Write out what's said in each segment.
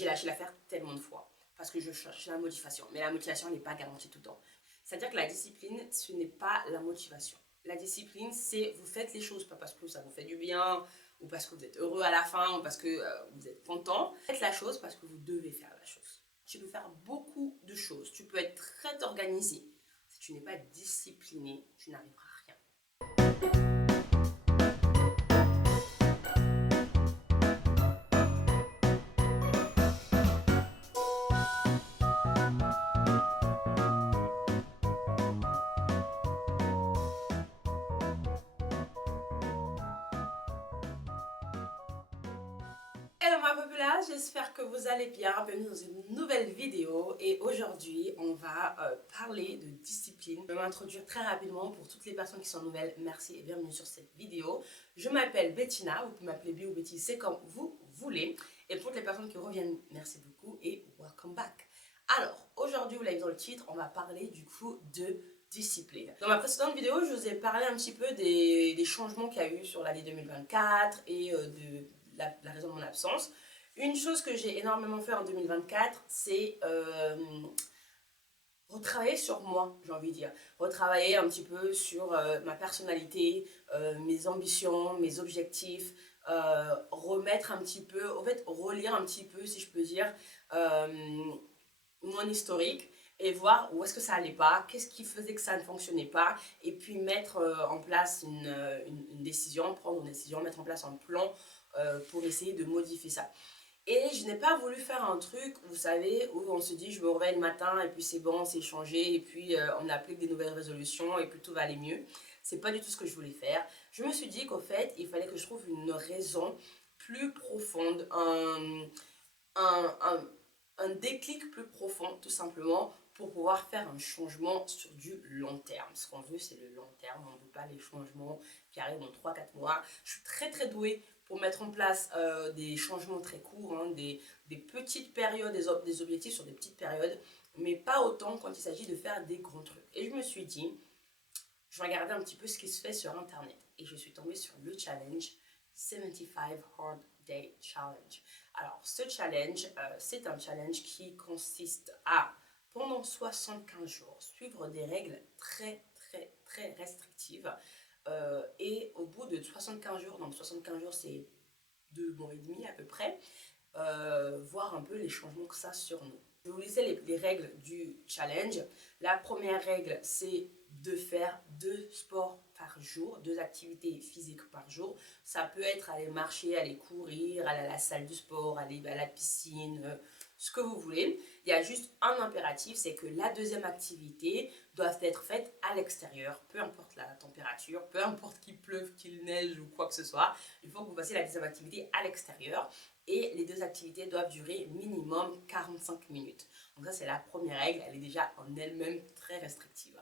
j'ai lâché l'affaire tellement de fois parce que je cherchais la motivation. Mais la motivation n'est pas garantie tout le temps. C'est-à-dire que la discipline, ce n'est pas la motivation. La discipline, c'est vous faites les choses pas parce que ça vous fait du bien ou parce que vous êtes heureux à la fin ou parce que vous êtes content. Faites la chose parce que vous devez faire la chose. Tu peux faire beaucoup de choses. Tu peux être très organisé. Si tu n'es pas discipliné, tu n'arriveras à rien. Hello ma populace, j'espère que vous allez bien. Bienvenue dans une nouvelle vidéo et aujourd'hui on va parler de discipline. Je vais m'introduire très rapidement pour toutes les personnes qui sont nouvelles. Merci et bienvenue sur cette vidéo. Je m'appelle Bettina, vous pouvez m'appeler B ou Betty, c'est comme vous voulez. Et pour toutes les personnes qui reviennent, merci beaucoup et welcome back. Alors aujourd'hui, vous l'avez vu dans le titre, on va parler du coup de discipline. Dans ma précédente vidéo, je vous ai parlé un petit peu des changements qu'il y a eu sur l'année 2024 et de la raison de mon absence. Une chose que j'ai énormément fait en 2024, c'est retravailler sur moi, j'ai envie de dire. Retravailler un petit peu sur ma personnalité, mes ambitions, mes objectifs, remettre un petit peu, en fait, relire un petit peu, si je peux dire, mon historique et voir où est-ce que ça allait pas, qu'est-ce qui faisait que ça ne fonctionnait pas, et puis mettre en place une décision, prendre une décision, mettre en place un plan pour essayer de modifier ça. Et je n'ai pas voulu faire un truc, vous savez, où on se dit je me réveille le matin et puis c'est bon, c'est changé, et puis on applique des nouvelles résolutions et puis tout va aller mieux. C'est pas du tout ce que je voulais faire. Je me suis dit qu'au fait, il fallait que je trouve une raison plus profonde, un déclic plus profond, tout simplement, pour pouvoir faire un changement sur du long terme. Ce qu'on veut, c'est le long terme. On ne veut pas les changements qui arrivent en 3-4 mois. Je suis très très douée pour mettre en place des changements très courts, hein, des petites périodes, des objectifs sur des petites périodes, mais pas autant quand il s'agit de faire des grands trucs. Et je me suis dit, je regardais un petit peu ce qui se fait sur Internet. Et je suis tombée sur le challenge 75 Hard Day Challenge. Alors, ce challenge, c'est un challenge qui consiste à, pendant 75 jours, suivre des règles très, très, très restrictives. Et au bout de 75 jours, donc 75 jours, c'est 2 mois et demi à peu près, voir un peu les changements que ça a sur nous. Je vais vous laisser les règles du challenge. La première règle, c'est de faire 2 sports par jour, 2 activités physiques par jour. Ça peut être aller marcher, aller courir, aller à la salle de sport, aller à la piscine, ce que vous voulez. Il y a juste un impératif, c'est que la deuxième activité doit être faite à l'extérieur, peu importe la température, peu importe qu'il pleuve, qu'il neige ou quoi que ce soit. Il faut que vous fassiez la deuxième activité à l'extérieur. Et les 2 activités doivent durer minimum 45 minutes. Donc ça, c'est la première règle. Elle est déjà en elle-même très restrictive.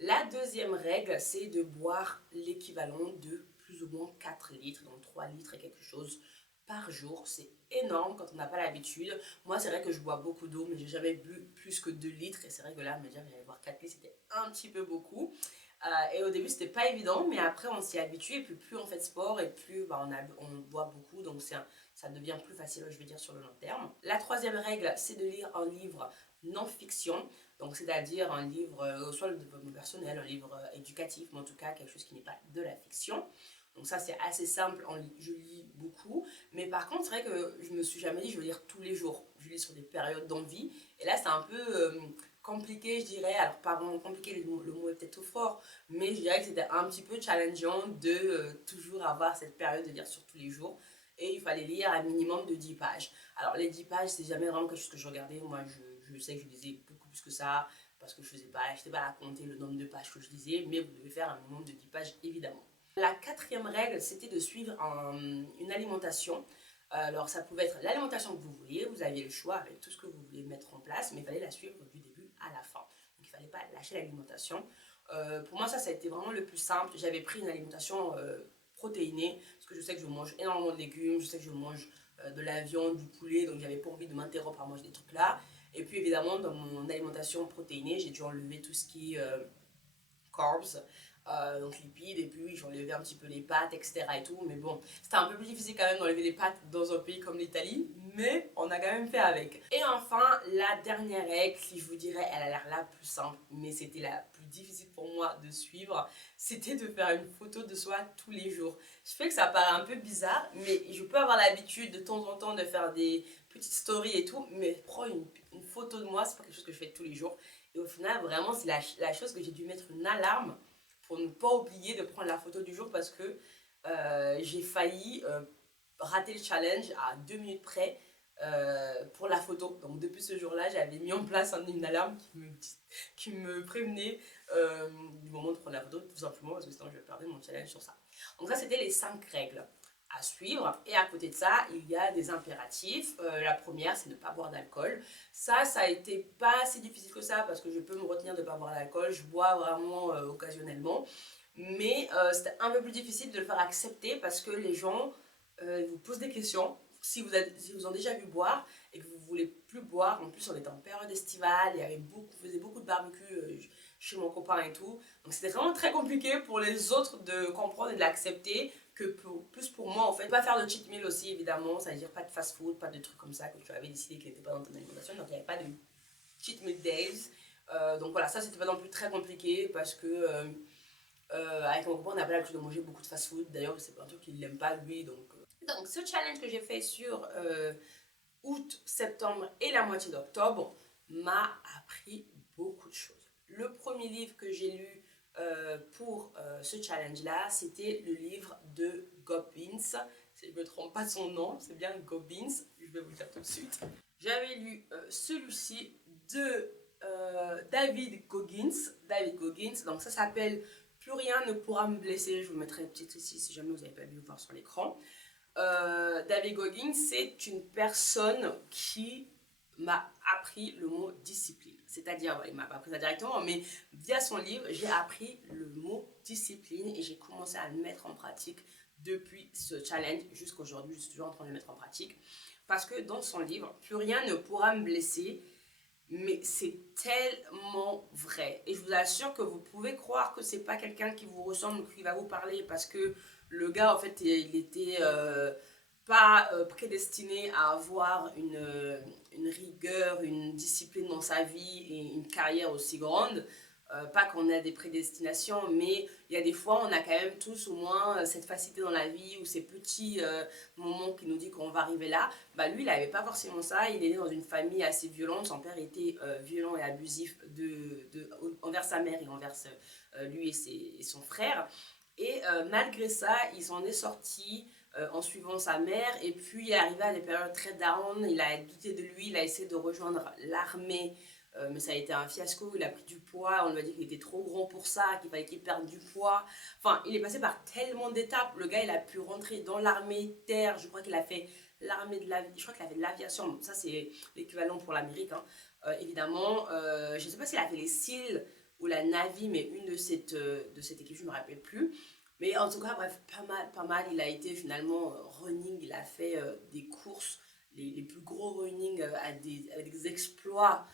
La deuxième règle, c'est de boire l'équivalent de plus ou moins 4 litres, donc 3 litres et quelque chose par jour. C'est énorme quand on n'a pas l'habitude. Moi, c'est vrai que je bois beaucoup d'eau, mais j'ai jamais bu plus que 2 litres. Et c'est vrai que là, me dire que j'allais boire 4 litres, c'était un petit peu beaucoup. Et au début, c'était pas évident, mais après, on s'y habitue. Et puis, plus on fait de sport et plus on boit beaucoup. Donc, ça devient plus facile, je veux dire, sur le long terme. La troisième règle, c'est de lire un livre non-fiction. Donc, c'est-à-dire un livre, soit le développement personnel, un livre éducatif, mais en tout cas, quelque chose qui n'est pas de la fiction. Donc ça, c'est assez simple, je lis beaucoup. Mais par contre, c'est vrai que je me suis jamais dit, je veux lire tous les jours. Je lis sur des périodes d'envie. Et là, c'est un peu compliqué, je dirais. Alors, pas vraiment compliqué, le mot est peut-être trop fort. Mais je dirais que c'était un petit peu challengeant de toujours avoir cette période de lire sur tous les jours. Et il fallait lire un minimum de 10 pages. Alors, les 10 pages, c'est jamais vraiment quelque chose que je regardais. Moi, je sais que je lisais beaucoup plus que ça. Parce que je n'étais pas à compter le nombre de pages que je lisais. Mais vous devez faire un minimum de 10 pages, évidemment. La quatrième règle, c'était de suivre une alimentation. Alors, ça pouvait être l'alimentation que vous vouliez. Vous aviez le choix avec tout ce que vous vouliez mettre en place, mais il fallait la suivre du début à la fin. Donc, il ne fallait pas lâcher l'alimentation. Pour moi, ça a été vraiment le plus simple. J'avais pris une alimentation protéinée, parce que je sais que je mange énormément de légumes, je sais que je mange de la viande, du poulet, donc j'avais pas envie de m'interrompre à manger des trucs là. Et puis, évidemment, dans mon alimentation protéinée, j'ai dû enlever tout ce qui est carbs. donc lipides, et puis oui, j'enlevais un petit peu les pâtes, etc. et tout, mais bon, c'était un peu plus difficile quand même d'enlever les pâtes dans un pays comme l'Italie, mais on a quand même fait avec. Et enfin, la dernière règle, si je vous dirais, elle a l'air la plus simple, mais c'était la plus difficile pour moi de suivre, c'était de faire une photo de soi tous les jours. Je sais que ça paraît un peu bizarre, mais je peux avoir l'habitude de temps en temps de faire des petites stories et tout, mais prendre une photo de moi, c'est pas quelque chose que je fais tous les jours. Et au final, vraiment, c'est la chose que j'ai dû mettre une alarme pour ne pas oublier de prendre la photo du jour parce que j'ai failli rater le challenge à 2 minutes près pour la photo. Donc depuis ce jour-là, j'avais mis en place une alarme qui me prévenait du moment de prendre la photo, tout simplement parce que sinon je perdais mon challenge sur ça. Donc ça, c'était les 5 règles à suivre. Et à côté de ça, il y a des impératifs. La première, c'est ne pas boire d'alcool. Ça a été pas si difficile que ça parce que je peux me retenir de ne pas boire d'alcool. Je bois vraiment occasionnellement. Mais c'était un peu plus difficile de le faire accepter parce que les gens vous posent des questions. Si vous ont déjà vu boire et que vous voulez plus boire, en plus on était en période estivale, on faisait beaucoup de barbecue chez mon copain et tout. Donc c'était vraiment très compliqué pour les autres de comprendre et de l'accepter que plus pour moi en fait. Pas faire de cheat meal aussi évidemment, ça veut dire pas de fast food, pas de trucs comme ça que tu avais décidé qui n'étaient pas dans ton alimentation. Donc il n'y avait pas de cheat meal days. Donc voilà, ça c'était pas non plus très compliqué parce que avec mon copain on n'a pas l'habitude de manger beaucoup de fast food. D'ailleurs c'est pas un truc qu'il n'aime pas lui. Donc ce challenge que j'ai fait sur août, septembre et la moitié d'octobre m'a appris beaucoup de choses. Le premier livre que j'ai lu pour ce challenge-là, c'était le livre de Gobbins. Si je ne me trompe pas de son nom, c'est bien Gobbins, je vais vous le dire tout de suite. J'avais lu celui-ci de David Goggins. Donc ça s'appelle Plus rien ne pourra me blesser. Je vous mettrai le titre ici si jamais vous n'avez pas vu voir sur l'écran. David Goggins, c'est une personne qui m'a appris le mot discipline. C'est-à-dire, il ne m'a pas appris ça directement, mais via son livre, j'ai appris le mot discipline et j'ai commencé à le mettre en pratique depuis ce challenge jusqu'à aujourd'hui. Je suis toujours en train de le mettre en pratique. Parce que dans son livre, plus rien ne pourra me blesser, mais c'est tellement vrai. Et je vous assure que vous pouvez croire que c'est pas quelqu'un qui vous ressemble ou qui va vous parler parce que le gars, en fait, il était pas prédestiné à avoir une rigueur, une discipline dans sa vie et une carrière aussi grande. Pas qu'on a des prédestinations, mais il y a des fois, on a quand même tous au moins cette facilité dans la vie ou ces petits moments qui nous disent qu'on va arriver là. Bah, lui, il n'avait pas forcément ça. Il est né dans une famille assez violente. Son père était violent et abusif envers sa mère et envers lui et son frère. Et malgré ça, il s'en est sorti en suivant sa mère. Et puis, il est arrivé à des périodes très down. Il a douté de lui. Il a essayé de rejoindre l'armée. Mais ça a été un fiasco. Il a pris du poids. On lui a dit qu'il était trop grand pour ça, qu'il fallait qu'il perde du poids. Enfin, il est passé par tellement d'étapes. Le gars, il a pu rentrer dans l'armée terre. Je crois qu'il a fait l'armée de l'aviation. Je crois qu'il a fait de l'aviation. Ça, c'est l'équivalent pour l'Amérique, hein. Évidemment. Je ne sais pas s'il a fait les SEAL ou la Navy, mais une de cette équipe, je ne me rappelle plus. Mais en tout cas, bref, pas mal. Il a été finalement running, il a fait des courses, les plus gros running avec des exploits.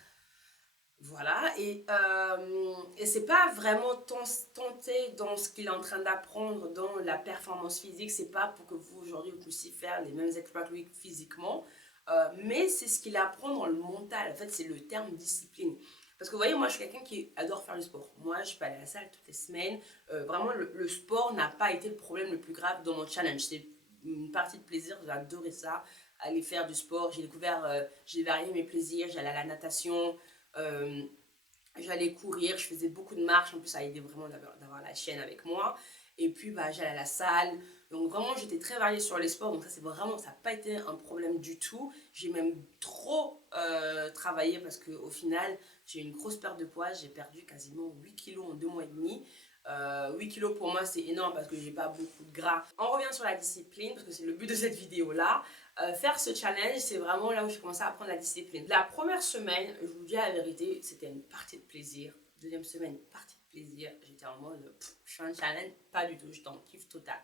Voilà, et c'est pas vraiment tenté dans ce qu'il est en train d'apprendre dans la performance physique, c'est pas pour que vous aujourd'hui vous puissiez faire les mêmes exploits que lui physiquement, mais c'est ce qu'il apprend dans le mental. En fait, c'est le terme discipline. Parce que vous voyez, moi je suis quelqu'un qui adore faire du sport. Moi je peux aller à la salle toutes les semaines. Vraiment, le sport n'a pas été le problème le plus grave dans mon challenge. C'est une partie de plaisir, j'ai adoré ça, aller faire du sport. J'ai varié mes plaisirs, j'allais à la natation. Euh, J'allais courir, je faisais beaucoup de marches, en plus ça a aidé vraiment d'avoir la chienne avec moi. Et puis bah, j'allais à la salle, donc vraiment j'étais très variée sur les sports, donc ça ça n'a pas été un problème du tout. J'ai même trop travaillé parce qu'au final j'ai eu une grosse perte de poids, j'ai perdu quasiment 8 kilos en 2 mois et demi. 8 kilos pour moi c'est énorme parce que j'ai pas beaucoup de gras. On revient sur la discipline parce que c'est le but de cette vidéo là. Faire ce challenge, c'est vraiment là où j'ai commencé à apprendre la discipline. La première semaine, je vous dis la vérité, c'était une partie de plaisir. Deuxième semaine, partie de plaisir. J'étais en mode, je fais un challenge, pas du tout, j'étais en kiff total.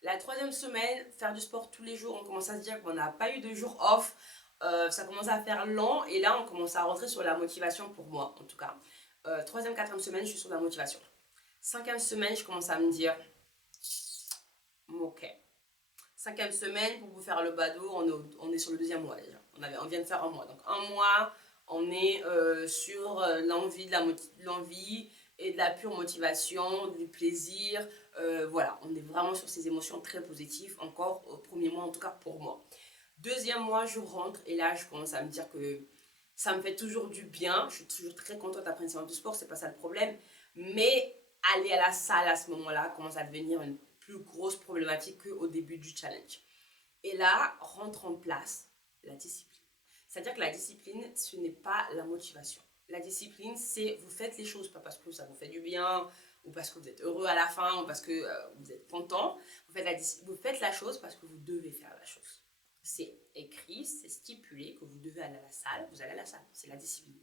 La troisième semaine, faire du sport tous les jours, on commence à se dire qu'on n'a pas eu de jour off. Ça commence à faire lent et là, on commence à rentrer sur la motivation pour moi, en tout cas. Troisième, quatrième semaine, je suis sur la motivation. 5e semaine, je commence à me dire, ok. 5e semaine, pour vous faire le badaud, on est sur le 2e mois déjà. On vient de faire un mois. Donc un mois, on est sur l'envie et de la pure motivation, du plaisir. Voilà, on est vraiment sur ces émotions très positives, encore au 1er mois, en tout cas pour moi. 2e mois, je rentre et là, je commence à me dire que ça me fait toujours du bien. Je suis toujours très contente après une séance de sport, c'est pas ça le problème. Mais aller à la salle à ce moment-là commence à devenir une plus grosse problématique qu'au début du challenge. Et là, rentre en place la discipline. C'est-à-dire que la discipline, ce n'est pas la motivation. La discipline, c'est vous faites les choses, pas parce que ça vous fait du bien, ou parce que vous êtes heureux à la fin, ou parce que vous êtes content. Vous faites la chose parce que vous devez faire la chose. C'est écrit, c'est stipulé que vous devez aller à la salle, vous allez à la salle. C'est la discipline.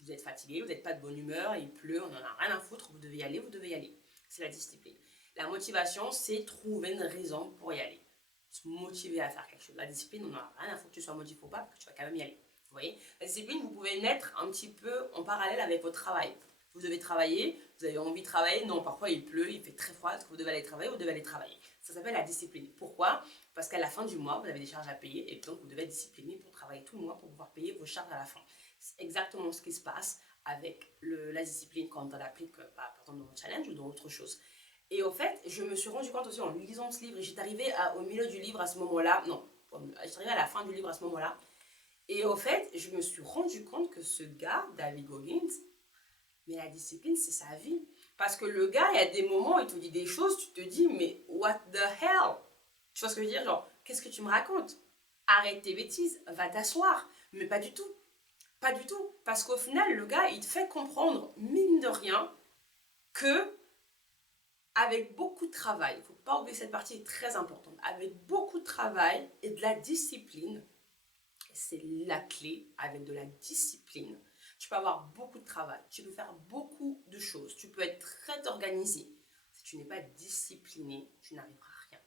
Vous êtes fatigué, vous n'êtes pas de bonne humeur, il pleut, on n'en a rien à foutre, vous devez y aller. C'est la discipline. La motivation, c'est trouver une raison pour y aller. Se motiver à faire quelque chose. La discipline, on n'en a rien à foutre que tu sois motivé ou pas, parce que tu vas quand même y aller. Vous voyez, la discipline, vous pouvez naître un petit peu en parallèle avec votre travail. Vous devez travailler, vous avez envie de travailler, non, parfois il pleut, il fait très froid, est-ce que vous devez aller travailler, vous devez aller travailler. Ça s'appelle la discipline. Pourquoi? Parce qu'à la fin du mois, vous avez des charges à payer et donc vous devez être discipliné pour travailler tout le mois pour pouvoir payer vos charges à la fin. C'est exactement ce qui se passe avec la discipline quand on l'applique, par exemple, dans mon challenge ou dans autre chose. Et au fait, je me suis rendu compte aussi en lisant ce livre, et j'étais arrivée au milieu du livre à ce moment-là, non, j'étais arrivée à la fin du livre à ce moment-là, et au fait, je me suis rendu compte que ce gars, David Goggins, mais la discipline, c'est sa vie. Parce que le gars, il y a des moments où il te dit des choses, tu te dis, mais what the hell? Tu vois ce que je veux dire? Genre, qu'est-ce que tu me racontes? Arrête tes bêtises, va t'asseoir. Mais pas du tout. Pas du tout. Parce qu'au final, le gars, il te fait comprendre, mine de rien, que avec beaucoup de travail, il ne faut pas oublier cette partie est très importante, avec beaucoup de travail et de la discipline, c'est la clé, avec de la discipline, tu peux avoir beaucoup de travail, tu peux faire beaucoup de choses, tu peux être très organisé. Si tu n'es pas discipliné, tu n'arriveras à rien.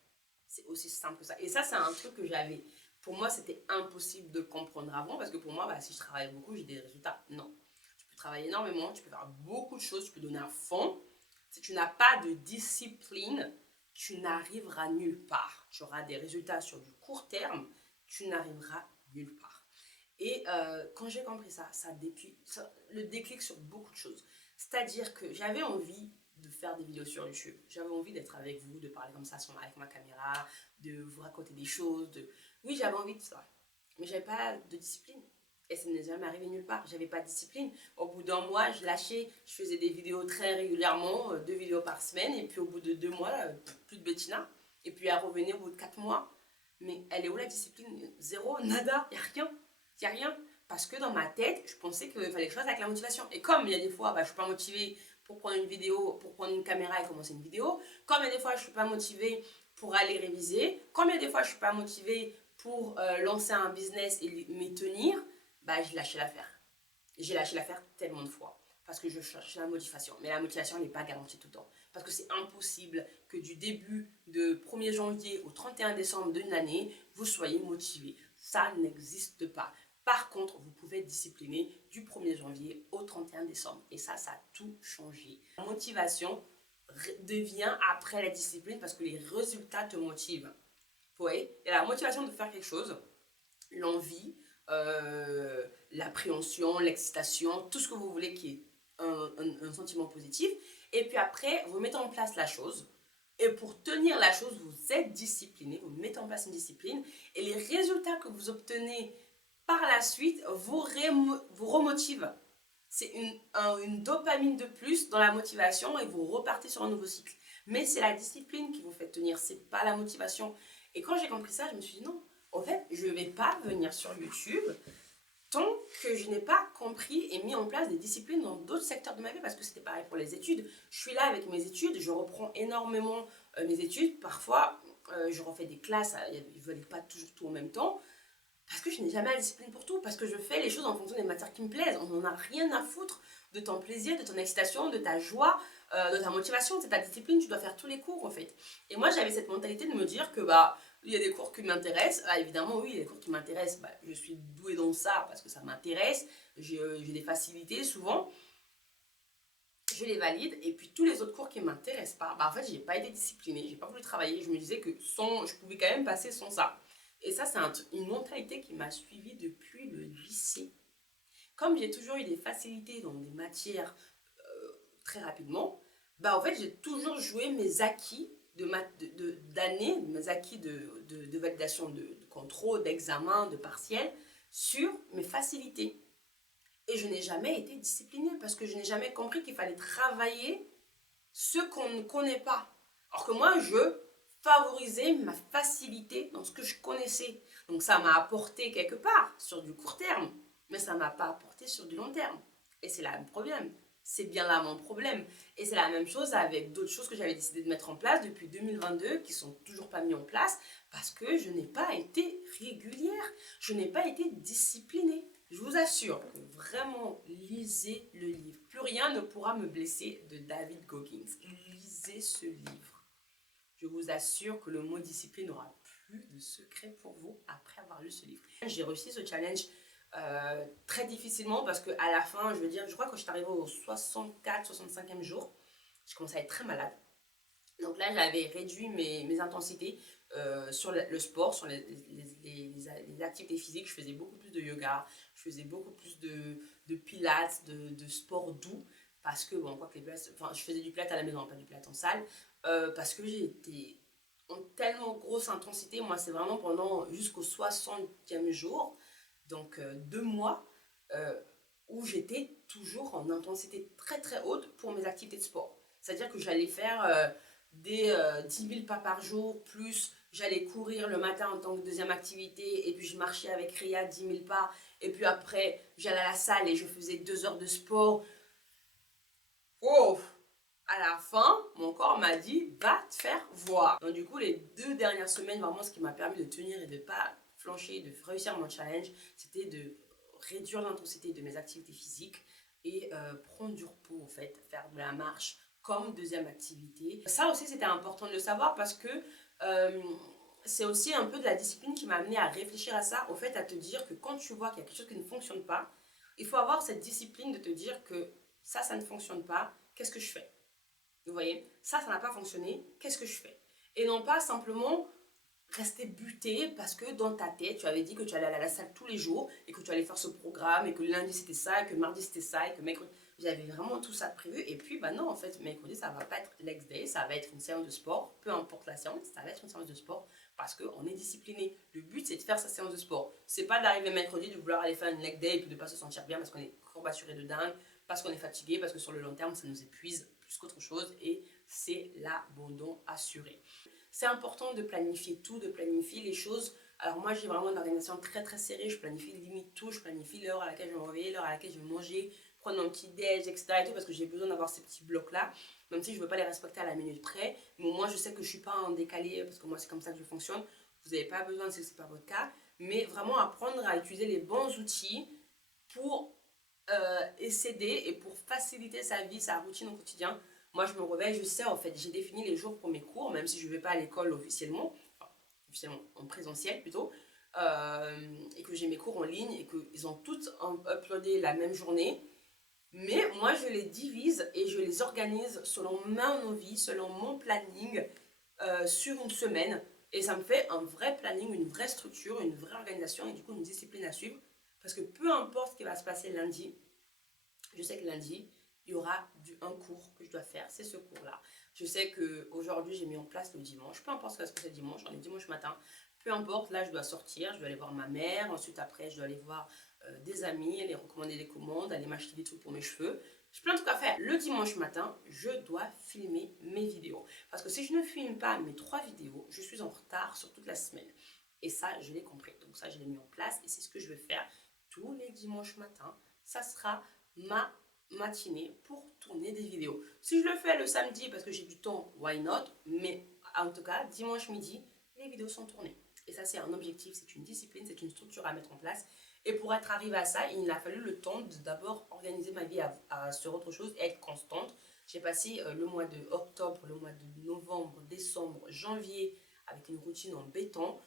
C'est aussi simple que ça. Et ça, c'est un truc que j'avais. Pour moi, c'était impossible de comprendre avant, parce que pour moi, si je travaille beaucoup, j'ai des résultats. Non. Tu peux travailler énormément, tu peux faire beaucoup de choses, tu peux donner à fond. Si tu n'as pas de discipline, tu n'arriveras nulle part. Tu auras des résultats sur du court terme, tu n'arriveras nulle part. Et quand j'ai compris ça, le déclic sur beaucoup de choses. C'est-à-dire que j'avais envie de faire des vidéos sur YouTube. J'avais envie d'être avec vous, de parler comme ça avec ma caméra, de vous raconter des choses. Oui, j'avais envie de ça. Mais j'avais pas de discipline. Et ça n'est jamais arrivé nulle part. J'avais pas de discipline. Au bout d'un mois, je lâchais. Je faisais des vidéos très régulièrement, 2 vidéos par semaine. Et puis au bout de 2 mois, plus de Bettina. Et puis elle revenait au bout de 4 mois. Mais elle est où la discipline? Zéro, nada, il n'y a rien. Il n'y a rien. Parce que dans ma tête, je pensais qu'il fallait que je fasse avec la motivation. Et comme il y a des fois, je ne suis pas motivée pour prendre une vidéo, pour prendre une caméra et commencer une vidéo. Comme il y a des fois, je ne suis pas motivée pour aller réviser. Comme il y a des fois, je ne suis pas motivée pour lancer un business et m'y tenir, j'ai lâché l'affaire. J'ai lâché l'affaire tellement de fois. Parce que je cherche la motivation. Mais la motivation, elle n'est pas garantie tout le temps. Parce que c'est impossible que du début de 1er janvier au 31 décembre d'une année, vous soyez motivé. Ça n'existe pas. Par contre, vous pouvez être discipliné du 1er janvier au 31 décembre. Et ça a tout changé. La motivation devient après la discipline parce que les résultats te motivent. Vous voyez? Il y a la motivation de faire quelque chose, l'envie, l'appréhension, l'excitation, tout ce que vous voulez qui est un sentiment positif. Et puis après, vous mettez en place la chose. Et pour tenir la chose, vous êtes discipliné, vous mettez en place une discipline. Et les résultats que vous obtenez par la suite vous remotivent. C'est une dopamine de plus dans la motivation et vous repartez sur un nouveau cycle. Mais c'est la discipline qui vous fait tenir, c'est pas la motivation. Et quand j'ai compris ça, je me suis dit non, en fait, je ne vais pas venir sur YouTube tant que je n'ai pas compris et mis en place des disciplines dans d'autres secteurs de ma vie, parce que c'était pareil pour les études. Je suis là avec mes études, je reprends énormément mes études. Parfois, je refais des classes, ils ne veulent pas toujours tout en même temps, parce que je n'ai jamais la discipline pour tout, parce que je fais les choses en fonction des matières qui me plaisent. On n'en a rien à foutre de ton plaisir, de ton excitation, de ta joie, de ta motivation. C'est ta discipline, tu dois faire tous les cours en fait. Et moi, j'avais cette mentalité de me dire que il y a des cours qui m'intéressent. Évidemment, oui, il y a des cours qui m'intéressent. Je suis douée dans ça parce que ça m'intéresse. J'ai des facilités souvent. je les valide. Et puis tous les autres cours qui ne m'intéressent pas, bah, en fait, j'ai pas été disciplinée, j'ai pas voulu travailler. Je me disais que je pouvais quand même passer sans ça. Et ça, c'est une mentalité qui m'a suivie depuis le lycée. Comme j'ai toujours eu des facilités dans des matières très rapidement, bah en fait, j'ai toujours joué mes acquis d'années, mes acquis de validation de contrôle, d'examen, de partiel, sur mes facilités. Et je n'ai jamais été disciplinée parce que je n'ai jamais compris qu'il fallait travailler ce qu'on ne connaît pas. Alors que moi, je favorisais ma facilité dans ce que je connaissais. Donc ça m'a apporté quelque part sur du court terme, mais ça ne m'a pas apporté sur du long terme. Et c'est là le problème. C'est bien là mon problème. Et c'est la même chose avec d'autres choses que j'avais décidé de mettre en place depuis 2022 qui ne sont toujours pas mis en place parce que je n'ai pas été régulière, je n'ai pas été disciplinée. Je vous assure que vraiment, lisez le livre. Plus rien ne pourra me blesser de David Goggins. Lisez ce livre. Je vous assure que le mot discipline n'aura plus de secret pour vous après avoir lu ce livre. J'ai réussi ce challenge très difficilement parce qu'à la fin, je crois que je suis arrivée au 64-65e jour, je commençais à être très malade. Donc là, j'avais réduit mes intensités sur le sport, sur les activités physiques. Je faisais beaucoup plus de yoga, je faisais beaucoup plus de pilates, de sport doux. Parce que, bon, quoi que je faisais du pilates à la maison, pas du pilates en salle. Parce que j'ai été en tellement grosse intensité. Moi, c'est vraiment jusqu'au 60e jour, donc 2 mois, où j'étais toujours en intensité très très haute pour mes activités de sport. C'est-à-dire que j'allais faire des 10 000 pas par jour, plus j'allais courir le matin en tant que deuxième activité, et puis je marchais avec Ria 10 000 pas, et puis après j'allais à la salle et je faisais 2 heures de sport. Oh, à la fin, mon corps m'a dit, va te faire voir. Donc du coup, les 2 dernières semaines, vraiment ce qui m'a permis de tenir et de ne pas flancher, de réussir mon challenge, c'était de réduire l'intensité de mes activités physiques et prendre du repos en fait, faire de la marche comme deuxième activité. Ça aussi, c'était important de le savoir parce que c'est aussi un peu de la discipline qui m'a amené à réfléchir à ça, au fait à te dire que quand tu vois qu'il y a quelque chose qui ne fonctionne pas, il faut avoir cette discipline de te dire que ça ne fonctionne pas, qu'est-ce que je fais? Vous voyez, ça n'a pas fonctionné, qu'est-ce que je fais? Et non pas simplement rester buté parce que dans ta tête, tu avais dit que tu allais aller à la salle tous les jours et que tu allais faire ce programme et que lundi c'était ça, et que mardi c'était ça, et que mercredi... J'avais vraiment tout ça prévu et puis bah non, en fait, mercredi ça va pas être legs day, ça va être une séance de sport, peu importe la séance, ça va être une séance de sport parce qu'on est discipliné. Le but c'est de faire sa séance de sport. C'est pas d'arriver mercredi, de vouloir aller faire une leg day et puis de pas se sentir bien parce qu'on est courbaturé de dingue, parce qu'on est fatigué, parce que sur le long terme ça nous épuise plus qu'autre chose et c'est l'abandon assuré. C'est important de planifier tout, de planifier les choses. Alors moi, j'ai vraiment une organisation très très serrée. Je planifie limite tout. Je planifie l'heure à laquelle je vais me réveiller, l'heure à laquelle je vais manger, prendre mon petit déj, etc. Et tout, parce que j'ai besoin d'avoir ces petits blocs-là. Même si je ne veux pas les respecter à la minute près. Mais au moins, je sais que je ne suis pas en décalé, parce que moi, c'est comme ça que je fonctionne. Vous n'avez pas besoin si ce n'est pas votre cas. Mais vraiment apprendre à utiliser les bons outils pour s'aider et pour faciliter sa vie, sa routine au quotidien. Moi, je me réveille, je sais, en fait, j'ai défini les jours pour mes cours, même si je ne vais pas à l'école officiellement, enfin, officiellement, en présentiel plutôt, et que j'ai mes cours en ligne et qu'ils ont toutes uploadé la même journée. Mais moi, je les divise et je les organise selon ma envie, selon mon planning sur une semaine. Et ça me fait un vrai planning, une vraie structure, une vraie organisation et du coup une discipline à suivre. Parce que peu importe ce qui va se passer lundi, je sais que lundi, il y aura un cours que je dois faire, c'est ce cours-là. Je sais qu'aujourd'hui, j'ai mis en place le dimanche, peu importe ce qui va se passer dimanche, on est dimanche matin, peu importe, là, je dois sortir, je dois aller voir ma mère, ensuite après, je dois aller voir des amis, aller recommander des commandes, aller m'acheter des trucs pour mes cheveux. J'ai plein de trucs à faire. Le dimanche matin, je dois filmer mes vidéos. Parce que si je ne filme pas mes 3 vidéos, je suis en retard sur toute la semaine. Et ça, je l'ai compris. Donc ça, je l'ai mis en place et c'est ce que je vais faire tous les dimanches matins. Ça sera ma matinée pour tourner des vidéos. Si je le fais le samedi parce que j'ai du temps, why not? Mais en tout cas, dimanche midi, les vidéos sont tournées. Et ça, c'est un objectif, c'est une discipline, c'est une structure à mettre en place. Et pour être arrivé à ça, il a fallu le temps de d'abord organiser ma vie sur autre chose et être constante. J'ai passé le mois de octobre, le mois de novembre, décembre, janvier avec une routine en béton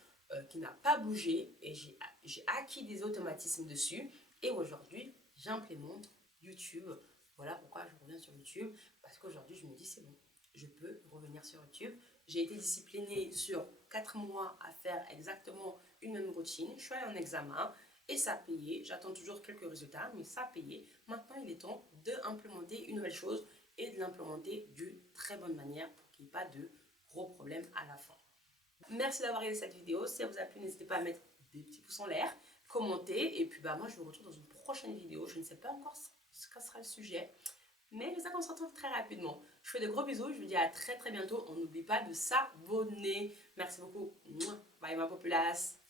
qui n'a pas bougé et j'ai acquis des automatismes dessus. Et aujourd'hui, j'implémente YouTube Voilà pourquoi je reviens sur YouTube, parce qu'aujourd'hui je me dis c'est bon, je peux revenir sur YouTube. J'ai été disciplinée sur 4 mois à faire exactement une même routine. Je suis allée en examen et ça a payé. J'attends toujours quelques résultats, mais ça a payé. Maintenant, il est temps d'implémenter une nouvelle chose et de l'implémenter d'une très bonne manière pour qu'il n'y ait pas de gros problèmes à la fin. Merci d'avoir regardé cette vidéo. Si elle vous a plu, n'hésitez pas à mettre des petits pouces en l'air, commenter. Et puis moi, je vous retrouve dans une prochaine vidéo. Je ne sais pas encore ce que sera le sujet, mais j'espère qu'on se retrouve très rapidement. Je vous fais de gros bisous. Je vous dis à très bientôt. On n'oublie pas de s'abonner. Merci beaucoup. Bye ma populace.